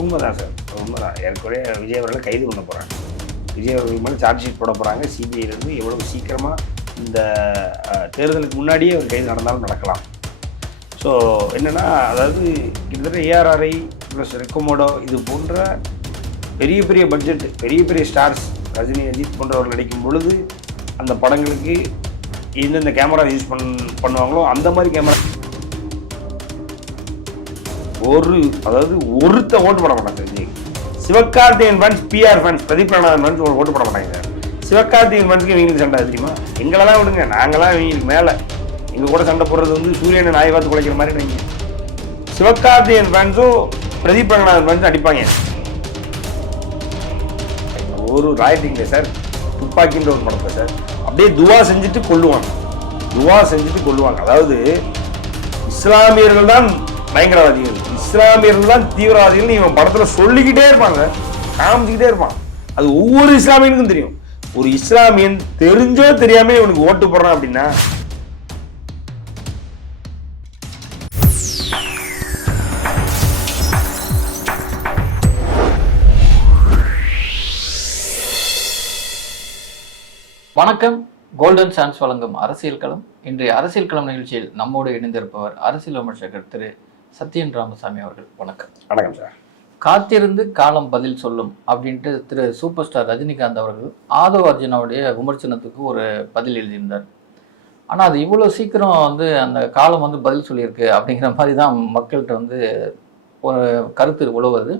உண்மைதான் சார், உண்மைதான். ஏற்கனவே விஜய் அவர்களை கைது பண்ண போகிறாங்க. விஜய் அவர்கள் மேலே சார்ஜ் ஷீட் போட போகிறாங்க. சிபிஐலேருந்து எவ்வளோ சீக்கிரமாக இந்த தேர்தலுக்கு முன்னாடியே ஒரு கைது நடந்தாலும் நடக்கலாம். ஸோ என்னென்னா, அதாவது கிட்டத்தட்ட ஏஆர்ஆர்ஐ ப்ளஸ் ரெக்கமோடோ இது போன்ற பெரிய பெரிய பட்ஜெட், பெரிய பெரிய ஸ்டார்ஸ் ரஜினி, அஜித் போன்றவர்கள் நடிக்கும் பொழுது அந்த படங்களுக்கு எந்தெந்த கேமரா யூஸ் பண்ணுவாங்களோ அந்த மாதிரி கேமரா அதாவது ஒருத்த ஓட்டு போட மாட்டாங்க Vijay. Sivakarthikeyan fans, PR fans, Pradeep Ranganathan fans ஓட்டு போட மாட்டாங்க சார். சிவகார்த்திகேயன் ஃபேன்ஸுக்கு இவங்களுக்கு சண்டை தெரியுமா? எங்களெல்லாம் விடுங்க, நாங்களாம் இவங்களுக்கு மேலே. எங்கள் கூட சண்டை போடுறது வந்து சூரியனை நாய் பார்த்து குலைக்கிற மாதிரி நினைங்க. சிவகார்த்திகேயன் ஃபேன்ஸும் பிரதீப் ரங்கநாதன் ஃபேன்ஸும் அடிப்பாங்க. ஒரு ராயட்டிங்க சார், துப்பாக்கின்ற ஒரு படத்தை சார் அப்படியே துவா செஞ்சுட்டு கொள்ளுவாங்க. அதாவது இஸ்லாமியர்கள் தான் பயங்கரவாதிகள், இஸ்லாமியர்கள் தான் தீவிரவாதிகள் இவன் படத்தில் சொல்லிக்கிட்டே இருப்பாங்க, காமிச்சிக்கிட்டே இருப்பான். அது ஒவ்வொரு இஸ்லாமியனுக்கும் தெரியும். ஒரு இஸ்லாமியன் தெரிஞ்சோ தெரியாம இவனுக்கு ஓட்டு போடுறான் அப்படின்னா வணக்கம். கோல்டன் சான்ஸ் வழங்கும் அரசியல் களம். இன்றைய அரசியல் களம் நிகழ்ச்சியில் நம்மோடு இணைந்திருப்பவர் அரசியல் விமர்சகர் திரு சத்யன் ராமசாமி அவர்கள். வணக்கம். வணக்கம் சார். காத்திருந்து காலம் பதில் சொல்லும் அப்படின்ட்டு திரு சூப்பர் ஸ்டார் ரஜினிகாந்த் அவர்கள் ஆதவ் அர்ஜுனாவுடைய விமர்சனத்துக்கு ஒரு பதில் எழுதியிருந்தார். ஆனால் அது இவ்வளோ சீக்கிரம் அந்த காலம் பதில் சொல்லியிருக்கு அப்படிங்கிற மாதிரி தான் மக்கள்கிட்ட ஒரு கருத்து உழவுது.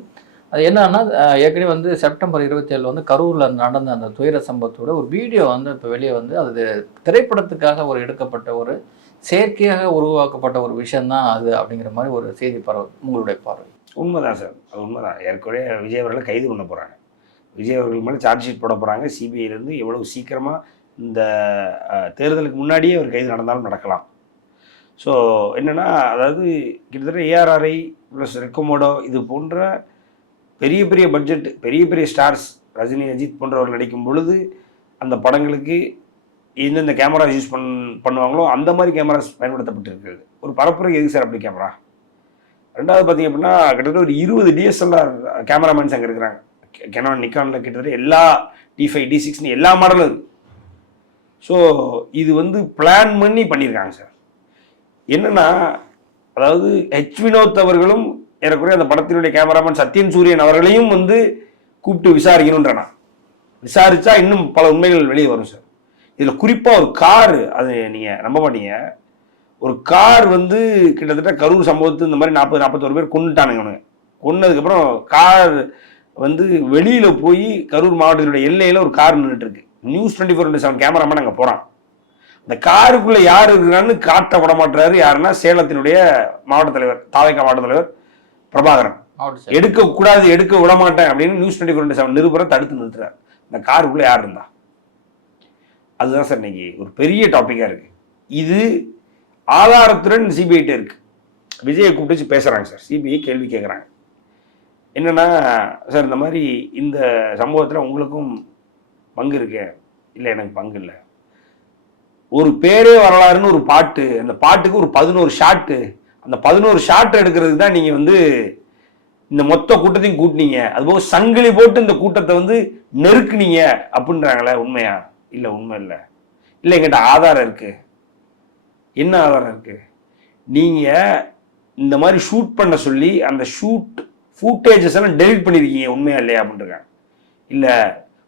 அது என்னன்னா, ஏற்கனவே செப்டம்பர் 27 கரூரில் நடந்த அந்த துயர சம்பவத்தோட ஒரு வீடியோ இப்போ வெளியே அது திரைப்படத்துக்காக எடுக்கப்பட்ட ஒரு செயற்கையாக உருவாக்கப்பட்ட ஒரு விஷயம்தான் அது அப்படிங்கிற மாதிரி ஒரு செய்தி பரவல். உங்களுடைய பார்வை? உண்மைதான் சார், அது உண்மைதான். ஏற்கனவே விஜய் அவர்களை கைது பண்ண போகிறாங்க. விஜய் அவர்கள் மேலே சார்ஜ் ஷீட் போட போகிறாங்க. சிபிஐலேருந்து எவ்வளவு சீக்கிரமாக இந்த தேர்தலுக்கு முன்னாடியே ஒரு கைது நடந்தாலும் நடக்கலாம். ஸோ என்னென்னா, அதாவது கிட்டத்தட்ட ஏஆர்ஆர்ஐ ப்ளஸ் ரெக்கமோடோ இது போன்ற பெரிய பெரிய பட்ஜெட், பெரிய பெரிய ஸ்டார்ஸ் ரஜினி, அஜித் போன்றவர்கள் நடிக்கும் பொழுது அந்த படங்களுக்கு எந்தெந்த கேமரா யூஸ் பண்ணுவாங்களோ அந்த மாதிரி கேமராஸ் பயன்படுத்தப்பட்டிருக்கிறது. ஒரு பரப்புரைக்கு எதுக்கு சார் அப்படி கேமரா? ரெண்டாவது பார்த்தீங்க அப்படின்னா, கிட்டத்தட்ட ஒரு 20 டிஎஸ்எல்ஆர் கேமராமேன்ஸ் அங்கே இருக்கிறாங்க. கெனான், நிக்கானில் கிட்டத்தட்ட எல்லா D5, D6 எல்லா மாடலும் இருக்குது. ஸோ இது பிளான் பண்ணி பண்ணியிருக்காங்க சார். என்னென்னா, அதாவது வினோத் அவர்களும் ஏறக்குறைய அந்த படத்தினுடைய கேமராமேன் சத்யன் சூரியன் அவர்களையும் கூப்பிட்டு விசாரிக்கணுன்றனா, விசாரிச்சா இன்னும் பல உண்மைகள் வெளியே வரும் சார். இதில் குறிப்பாக ஒரு காரு, அது நீங்கள் நம்ப மாட்டீங்க, ஒரு கார் கிட்டத்தட்ட கரூர் சம்பவத்து இந்த மாதிரி 40-41 பேர் கொண்டுட்டானுங்க. அவனுங்க கொன்னதுக்கப்புறம் கார் வெளியில் போய் கரூர் மாவட்டத்தினுடைய எல்லையில் ஒரு கார் நின்றுட்டு இருக்கு. நியூஸ் 24/7 கேமராமேன் அங்கே போகிறான். அந்த காருக்குள்ளே யார் இருக்கிறான்னு காட்ட விட மாட்டுறாரு. யாருன்னா சேலத்தினுடைய மாவட்ட தலைவர், தாவேகா மாவட்ட தலைவர் பிரபாகரன். எடுக்க விட மாட்டேன் அப்படின்னு நியூஸ் 24/7 நிருபரை தடுத்து நிறுத்துறாரு. இந்த காருக்குள்ளே யார் இருந்தா? அதுதான் சார் இன்னைக்கு ஒரு பெரிய டாப்பிக்காக இருக்கு. இது ஆதாரத்துடன் சிபிஐட்ட இருக்கு. விஜயை கூப்பிட்டு பேசுறாங்க சார். சிபிஐ கேள்வி கேட்குறாங்க. என்னன்னா, சார் இந்த மாதிரி இந்த சம்பவத்தில் உங்களுக்கும் பங்கு இருக்கு? இல்லை, எனக்கு பங்கு இல்லை. ஒரு பேரே வரலாறுன்னு ஒரு பாட்டு, அந்த பாட்டுக்கு ஒரு 11 ஷாட்டு, அந்த 11 ஷாட் எடுக்கிறதுக்கு தான் நீங்கள் இந்த மொத்த கூட்டத்தையும் கூட்டினீங்க. அதுபோக சங்கிலி போட்டு இந்த கூட்டத்தை நெருக்குனீங்க அப்படின்றாங்களே, உண்மையா? இல்லை, உண்மை இல்லை. இல்லை, எங்கிட்ட ஆதாரம் இருக்கு. என்ன ஆதாரம் இருக்கு? நீங்கள் இந்த மாதிரி ஷூட் பண்ண சொல்லி அந்த ஃபூட்டேஜஸ் எல்லாம் டெலிட் பண்ணியிருக்கீங்க, உண்மையா இல்லையா அப்படின்றாங்க. இல்லை,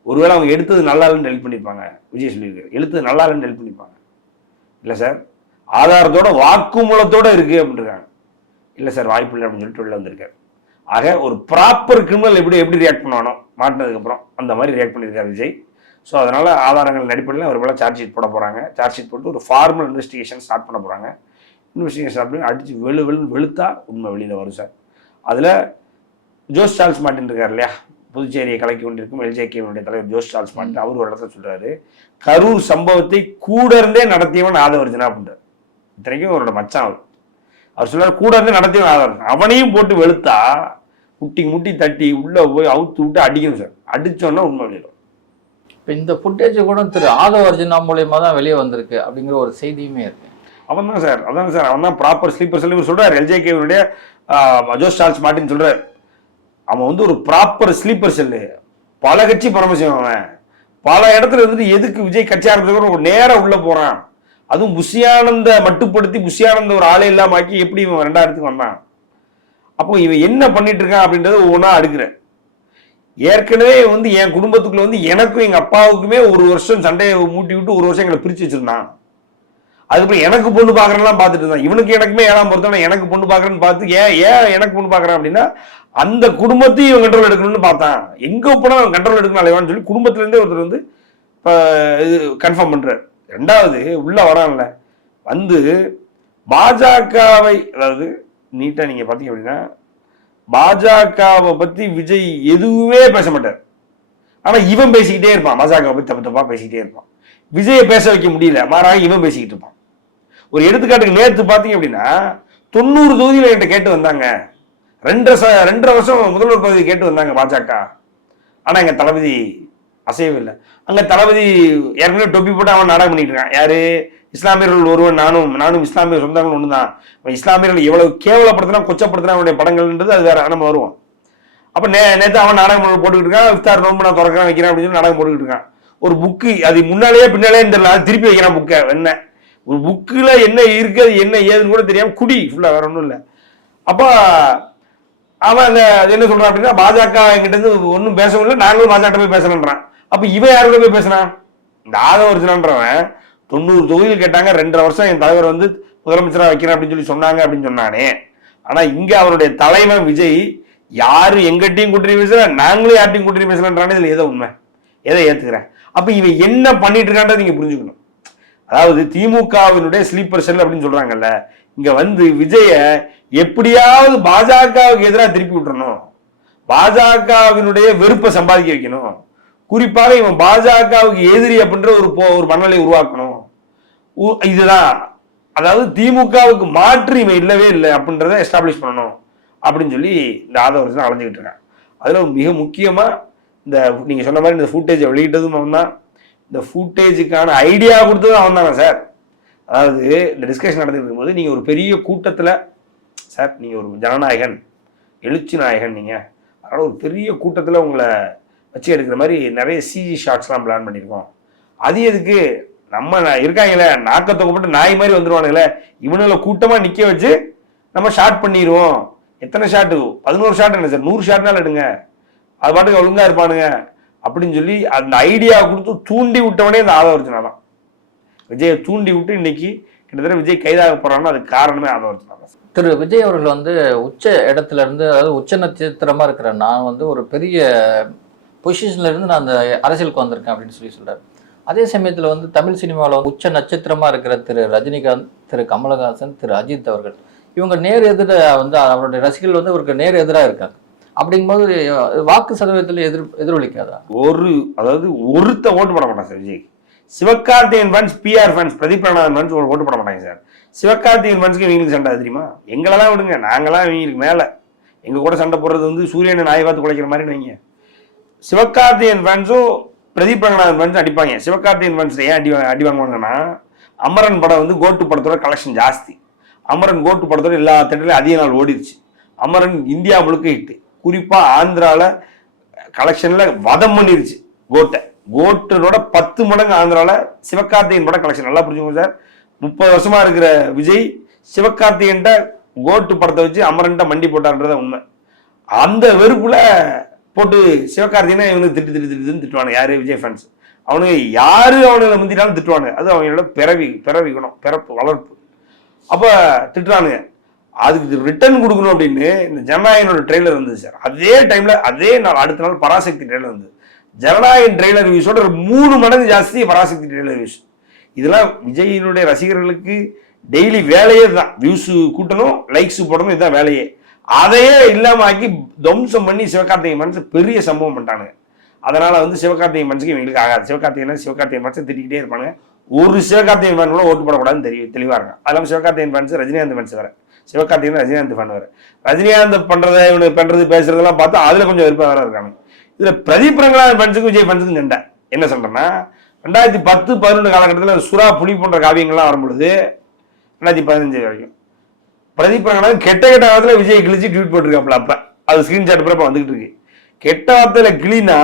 ஒருவேளை அவங்க எடுத்தது நல்லா இல்லைன்னு டெலிட் பண்ணியிருப்பாங்க. விஜய் சொல்லியிருக்காரு, எடுத்தது நல்லா இல்லைன்னு டெலிட் பண்ணியிருப்பாங்க. இல்லை சார், ஆதாரத்தோட வாக்குமூலத்தோடு இருக்குது அப்படின்றாங்க. இல்லை சார், வாய்ப்பு இல்லை அப்படின்னு சொல்லிட்டு வெளில வந்திருக்காரு. ஆக ஒரு ப்ராப்பர் கிரிமினல் எப்படி ரியாக்ட் பண்ணுவானோ மாட்டினதுக்கப்புறம் அந்த மாதிரி ரியாக்ட் பண்ணியிருக்காரு விஜய். ஸோ அதனால் ஆதாரங்கள் அடிப்படையில் அவர் மேலே சார்ஜ் ஷீட் போட போகிறாங்க. சார்ஜ் ஷீட் போட்டு ஒரு ஃபார்மல் இன்வெஸ்டிகேஷன் ஸ்டார்ட் பண்ண போகிறாங்க. இன்வெஸ்டிகேஷன் அப்படின்னு அடித்து வெளுத்தா உண்மை வெளியில் வரும் சார். அதில் ஜோஸ் சார்ல்ஸ் மார்ட்டின் இருக்கார் இல்லையா, புதுச்சேரியை கலக்கி கொண்டிருக்கும் எல்ஜேகேனுடைய தலைவர் ஜோஸ் சார்ல்ஸ் மார்ட்டின், அவர் ஒரு இடத்துல சொல்கிறாரு, கரூர் சம்பவத்தை கூட இருந்தே நடத்தியவன் ஆதவ் அர்ஜுனா அப்படின்றார். இத்தனைக்கும் அவரோட மச்சான் அவர் சொல்றாரு, கூட இருந்தே நடத்தியவன் ஆதவ் அர்ஜுனா. அவனையும் போட்டு வெளுத்தா முட்டி தட்டி உள்ளே போய் அவுத்து விட்டு அடிக்கணும் சார். அடித்தோன்னா உண்மை வெளியிடும். இப்போ இந்த ஃபுட்டேஜ் கூட திரு ஆதவ் அர்ஜுனா மூலயமா தான் வெளியே வந்திருக்கு அப்படிங்கிற ஒரு செய்தியுமே இருக்கு. அவன் தான் சார், அதான் சார், அவன் தான் ப்ராப்பர் ஸ்லீப்பர் சொல்லி சொல்றாரு. எல்ஜேகேனுடைய ஜோஸ் சார்ல்ஸ் மார்ட்டின் சொல்றாரு, அவன் வந்து ஒரு ப்ராப்பர் ஸ்லீப்பர் செல்லு, பல கட்சி பரமசிவம். அவன் பல இடத்துல இருந்துட்டு எதுக்கு விஜய் கட்சி ஆரம்பிச்சதுக்கு நேரம் உள்ள போறான். அதுவும் புஷியானந்த மட்டுப்படுத்தி புஷியானந்த ஒரு ஆளே இல்லாம ஆக்கி எப்படி இவன் 2000க்கு வந்தான்? அப்போ இவன் என்ன பண்ணிட்டு இருக்கான் அப்படின்றத ஒவ்வொன்றா அடுக்கிறேன். ஏற்கனவே வந்து என் குடும்பத்துக்குள்ள வந்து எனக்கும் எங்க அப்பாவுக்குமே ஒரு வருஷம் சண்டையை மூட்டி விட்டு ஒரு வருஷம் எங்களை பிரிச்சு வச்சிருந்தான். அதுக்கப்புறம் எனக்கு பொண்ணு பாக்குறேன்லாம் பார்த்துட்டு இருந்தான். இவனுக்கு எனக்குமே 7ஆம் பொறுத்தவரை எனக்கு பொண்ணு பாக்குறேன்னு பார்த்து ஏன் எனக்கு பொண்ணு பாக்குறான் அப்படின்னா அந்த குடும்பத்தையும் இவன் கண்ட்ரோல் எடுக்கணும்னு பார்த்தான். எங்க போனா அவன் கண்ட்ரோல் எடுக்கணும் அலைவான்னு சொல்லி குடும்பத்துல இருந்தே ஒருத்தர் வந்து இது கன்ஃபார்ம் பண்றாரு. ரெண்டாவது உள்ள வரான்ல வந்து பாஜகவை, அதாவது நீட்டா நீங்க பாத்தீங்க அப்படின்னா பாஜகவை பத்தி விஜய் எதுவுமே பேச மாட்டார். ஆனா இவன் பேசிக்கிட்டே இருப்பான். பாஜகவை பத்தி தப்பு தப்பா பேசிக்கிட்டே இருப்பான். விஜயை பேச வைக்க முடியல, மாறாக இவன் பேசிக்கிட்டு இருப்பான். ஒரு எடுத்துக்காட்டுக்கு நேற்று பாத்தீங்க அப்படின்னா 90 தொகுதியில் என்கிட்ட கேட்டு வந்தாங்க. 2.5 வருஷம் முதல்வர் பதவி கேட்டு வந்தாங்க பாஜக. ஆனா எங்க தளபதி அசையவே இல்லை. அங்க தளபதி ஏற்கனவே டொப்பி போட்டு அவன் நாடகம் பண்ணிட்டு இருக்கான். யாரு? இஸ்லாமியர்கள் ஒருவன், நானும் இஸ்லாமிய சொந்தங்கள் ஒண்ணுதான். இஸ்லாமியர்கள் எவ்வளவு கேவலப்படுத்தினா கொச்சப்படுத்தினா அவனுடைய படங்கள்ன்றது அது வேற, நம்ம வருவோம். அப்ப நேற்று அவன் நாடகம் போட்டுக்கிட்டு இருக்கான். இஃப்தார் நோன்பு நான் திறக்கிறேன் வைக்கிறேன் அப்படின்னு சொல்லி நாடகம் போட்டுக்கிட்டு இருக்கான். ஒரு புக்கு அது முன்னாலேயே பின்னாலே தெரியல, அது திருப்பி வைக்கிறான் புக்கை. என்ன ஒரு புக்குல என்ன இருக்கு அது என்ன ஏதுன்னு கூட தெரியாம குடி ஃபுல்லா, வேற ஒன்றும் இல்லை. அப்ப அவன் அங்க என்ன சொல்றான் அப்படின்னா பாஜக என்கிட்ட இருந்து ஒன்றும் பேச முடியல, நாங்களும் பாஜக போய் பேசணுன்றான். அப்ப இவன் யாருக்கும் போய் பேசுறான்? இந்த ஆதவர்ஜனன்றவன் 90 தொகுதியில் கேட்டாங்க, 2.5 வருஷம் என் தலைவர் வந்து முதலமைச்சராக வைக்கிறேன் அப்படின்னு சொல்லி சொன்னாங்க அப்படின்னு சொன்னானே. ஆனா இங்க அவருடைய தலைவன் விஜய் யாரு எங்கிட்டையும் கூட்டணி பேசல, நாங்களும் யார்ட்டையும் கூட்டணி பேசலன்றானே. இதுல எதை உண்மை, எதை ஏத்துக்கிறேன்? அப்ப இவன் என்ன பண்ணிட்டு இருக்கான்றதை நீங்க புரிஞ்சுக்கணும். அதாவது திமுகவினுடைய ஸ்லீப்பர் செல் அப்படின்னு சொல்றாங்கல்ல, இங்க வந்து விஜய எப்படியாவது பாஜகவுக்கு எதிராக திருப்பி விட்டுறணும், பாஜகவினுடைய வெறுப்பை சம்பாதிக்க வைக்கணும். குறிப்பாக இவன் பாஜகவுக்கு எதிரி அப்படின்ற ஒரு மனநிலை உருவாக்கணும். இதுதான், அதாவது திமுகவுக்கு மாற்று இவன் இல்லவே இல்லை அப்படின்றத எஸ்டாப்ளிஷ் பண்ணணும் அப்படின்னு சொல்லி இந்த ஆதவர்ஜன் அலைஞ்சிக்கிட்டு இருக்கான். அதுல மிக முக்கியமா இந்த நீங்க சொன்ன மாதிரி இந்த ஃபுட்டேஜை வெளியிட்டதும் அவன் தான், இந்த ஃபுட்டேஜுக்கான ஐடியா கொடுத்ததும் அவன் தானே சார். அதாவது இந்த டிஸ்கஷன் நடந்துட்டு இருக்கும்போது நீங்க ஒரு பெரிய கூட்டத்துல சார், நீங்க ஒரு ஜனநாயகன், எழுச்சி நாயகன் நீங்க, அதனால ஒரு பெரிய கூட்டத்துல உங்களை வச்சு எடுக்கிற மாதிரி நிறைய சிஜி ஷாட்ஸ்லாம் பிளான் பண்ணியிருக்கோம். அது எதுக்கு? நம்ம இருக்காங்களே நாக்கத்தை கூப்பிட்டு நாய் மாதிரி வந்துடுவானுங்களே, இவனுங்களை கூட்டமா நிக்க வச்சு நம்ம ஷாட் பண்ணிடுவோம். எத்தனை ஷாட்டு? 11 ஷாட் என்ன சார், 100 ஷாட்னால எடுங்க, அது பாட்டுக்கு ஒழுங்கா இருப்பானுங்க அப்படின்னு சொல்லி அந்த ஐடியா கொடுத்து தூண்டி விட்டவனே இந்த ஆதவர்ஜனா தான். விஜயை தூண்டி விட்டு இன்னைக்கு கிட்டத்தட்ட விஜய் கைதாக போறான்னா அதுக்கு காரணமே ஆதவர்ஜனா தான். திரு விஜய் அவர்கள் வந்து உச்ச இடத்துல இருந்து, அதாவது உச்ச நட்சத்திரமா இருக்கிற நான் வந்து ஒரு பெரிய பொசிஷன்ல இருந்து நான் அந்த அரசியலுக்கு வந்திருக்கேன் அப்படின்னு சொல்லி சொல்றாரு. அதே சமயத்துல வந்து தமிழ் சினிமாவில் உச்ச நட்சத்திரமா இருக்கிற திரு ரஜினிகாந்த், திரு கமலஹாசன், திரு அஜித் அவர்கள், இவங்க நேர் எதிர வந்து அவருடைய ரசிகர்கள் வந்து இவருக்கு நேர் எதிராக இருக்காங்க. அப்படிங்கும்போது வாக்கு சதவீதத்தில் எதிரொலிக்காதா? அதாவது ஒருத்த ஓட்டு போட மாட்டாங்க sir Vijay. Sivakarthikeyan fans, PR fans, Pradeep Ranganathan fans ஓட்டு போட மாட்டாங்க சார். சிவகார்த்திகேயன் ஃபேன்ஸ்க்கு இவங்களுக்கு சண்டை தெரியுமா? எங்களெல்லாம் விடுங்க, நாங்களாம் இவங்களுக்கு மேல. எங்க கூட சண்டை போடுறது வந்து சூரியனை நாய் பார்த்து குலைக்கிற மாதிரி வைங்க. சிவகார்த்திகேயன் ஃபேன்ஸும் பிரதீப் ரங்கநாதன் ஃபேன்ஸும் அடிப்பாங்க. சிவகார்த்திகேயன் ஃபேன்ஸ் ஏன் அடி வாங்குவாங்கன்னா, அமரன் படம் வந்து கோட்டு படத்தோட கலெக்ஷன் ஜாஸ்தி. அமரன் கோட்டு படத்தோட எல்லா தேட்டர்லையும் அதிக நாள் ஓடிடுச்சு. அமரன் இந்தியா முழுக்க ஹிட்டு. குறிப்பா ஆந்திரால கலெக்ஷன்ல வதம் பண்ணிருச்சு கோட்டனோட 10 மடங்கு ஆந்திரால சிவகார்த்திகேயன் படம் கலெக்ஷன். நல்லா புரிஞ்சுக்கோங்க சார், 30 வருஷமா இருக்கிற விஜய் சிவகார்த்திகேயன் கோட்டு படத்தை வச்சு அமரன்ட்ட மண்டி போட்டார்ன்றத உண்மை. அந்த வெறுப்புல போட்டு சிவகார்த்திகேயனை இவனுக்கு திட்டுவானு யாரு? விஜய் ஃபேன்ஸ். அவனுக்கு யாரு அவனுங்களை முந்தினாலும் திட்டுவானு. அது அவங்களோட பிறவி குணம், பிறப்பு, வளர்ப்பு. அப்ப திட்டுறானுங்க. அதுக்கு ரிட்டர்ன் கொடுக்கணும் அப்படின்னு இந்த ஜனநாயகனோட ட்ரெய்லர் இருந்தது சார். அதே டைம்ல அதே நாள் அடுத்த நாள் பராசக்தி ட்ரெய்லர் இருந்தது. ஜனநாயகன் ட்ரெய்லர் வியூஸோட 3 மடங்கு ஜாஸ்தி பராசக்தி ட்ரெய்லர் வியூஸ். இதெல்லாம் விஜயினுடைய ரசிகர்களுக்கு டெய்லி வேலையே தான். வியூஸ் கூட்டணும், லைக்ஸ் போடணும், இதுதான் வேலையே. அதையே இல்லாம ஆக்கி துவம்சம் பண்ணி சிவகார்த்திகேயன் மனசு பெரிய சம்பவம் பண்ணிட்டானுங்க. அதனால வந்து சிவகார்த்திகேயன் மனசுக்கு இவங்களுக்கு ஆகாது. சிவகார்த்திகேயன் மனசை திட்டிக்கிட்டே இருப்பாங்க. ஒரு சிவகார்த்திகேயன் ஃபேன் கூட ஓட்டு போடக்கூடாதுன்னு தெளிவா இருக்காங்க. அதெல்லாம் சிவகார்த்திகேயன் ஃபேன்ஸ், ரஜினிகாந்த் ஃபேன்ஸ் வேற. சிவகார்த்திகேயன் ரஜினிகாந்த் ஃபேன் வேற. ரஜினிகாந்த் பண்றதை இவனுக்கு பண்றது பேசுறதெல்லாம் பார்த்தா அதுல கொஞ்சம் வெறுப்பா வேற இருக்காங்க. இதுல பிரதீப் ரங்கநாதன் ஃபேன்ஸுக்கும் விஜய் ஃபேன்ஸுக்கும் சண்டை. என்ன சொல்றேன்னா, 2010-11 காலகட்டத்தில் சுறா புலி போன்ற காவியங்கள்லாம் வரும்பொழுது 2015 வரைக்கும் பிரதீப் ரங்கநாதன் கெட்ட காலத்துல விஜய் கிழிச்சு ட்வீட் போட்டிருக்காப்ல. அப்ப அது ஸ்கிரீன்ஷாட் பிறப்ப வந்துகிட்டு இருக்கு. கெட்ட வார்த்தையில கிளினா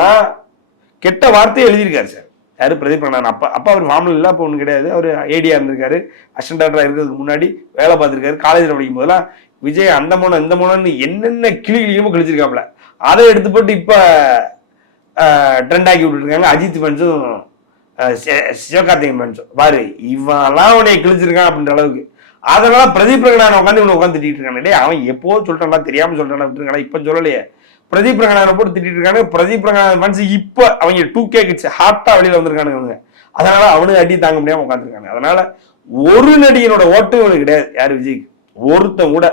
கெட்ட வார்த்தையை எழுதியிருக்காரு சார். யாரு? பிரதீப் ரங்கநாதன். அப்பா அவர் ஃபார்மல் இல்லை, அப்போ ஒன்றும் கிடையாது. அவர் ஐடியா இருந்திருக்காரு, அசிஸ்டன்ட் டைரக்டராக இருக்கிறதுக்கு முன்னாடி வேலை பார்த்துருக்காரு. காலேஜில் படிக்கும் போதெல்லாம் விஜய் அந்த மோனம் இந்த மோனம்னு என்னென்ன கிளிமோ கிழிச்சிருக்காப்புல, அதை எடுத்து போட்டு இப்போ ட்ரெண்ட் ஆக்கி விட்டுருக்காங்க. அஜித் ஃபேன்ஸும் சிவகார்த்திகேயன் ஃபேன்ஸும் பாரு இவன்லாம் உன்னை கிழிச்சிருக்கான் அப்படின்ற அளவுக்கு. அதனால பிரதீப் ரங்கநாதன் உட்காந்து இவனை உட்காந்து திட்டிட்டு இருக்கானே. அவன் எப்போ சொல்லிட்டானா, தெரியாம சொல்லிட்டானா விட்டுருக்கானா, இப்போ சொல்லலையே. பிரதீப் ரங்கநாதனை போட்டு திட்டிட்டு இருக்காங்க. பிரதீப் ரங்கநாதன் ஃபேன்ஸ் இப்போ அவங்க 2K கிட்ஸ் ஹார்ட்டா வெளியில வந்திருக்கானுங்க. அதனால அவனுக்கு அடி தாங்க முடியாம உட்காந்துருக்காங்க. அதனால ஒரு நடிகனோட ஓட்டு இவனுக்கு கிடையாது. யாரு? விஜய்க்கு. ஒருத்தன் கூட